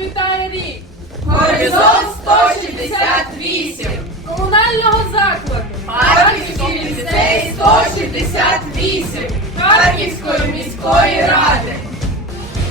вітає рік Горизонт 168. комунального закладу Харківський ліцей 168. Харківської міської ради.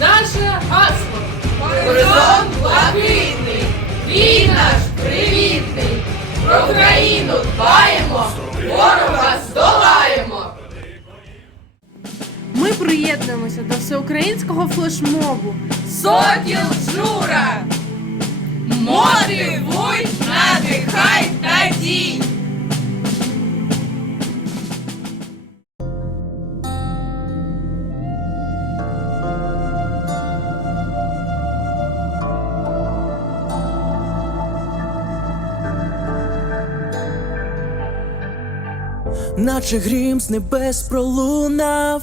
Наше гасло. Горизонт блакитний. Рій наш привітний. Про Україну дбаємо. Ворога приєднуємося до всеукраїнського флешмобу. Сокіл Жура. Мотивуй, надихай та дій. наче грім з небес пролунав,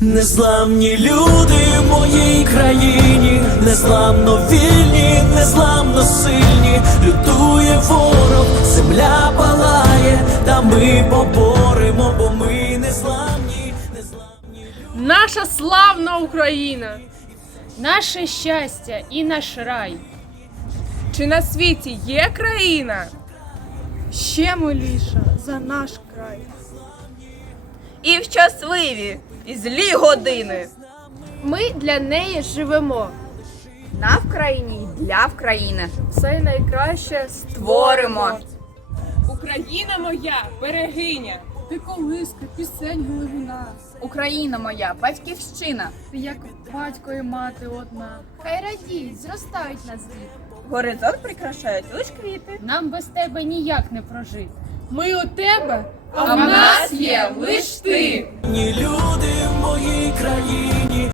Незламні люди в моїй країні, незламно вільні, незламно сильні, лютує ворог, земля палає, та ми поборемо, бо ми незламні, незламні. люди. Наша славна Україна. Наше щастя і наш рай. Чи на світі є країна? Ще миліша за наш край. І в щасливі, і злі години. Ми для неї живемо. На Вкраїні і для України. Все найкраще Творимо. Україна моя, берегиня. Ти колиска, пісень головина. Україна моя, батьківщина. Ти як батько і мати одна. Хай радіють, зростають нас діти. Горизонт прикрашають лиш квіти. Нам без тебе ніяк не прожити. Ми у тебе, А в нас є лиш ти. Ні люди в моїй країні,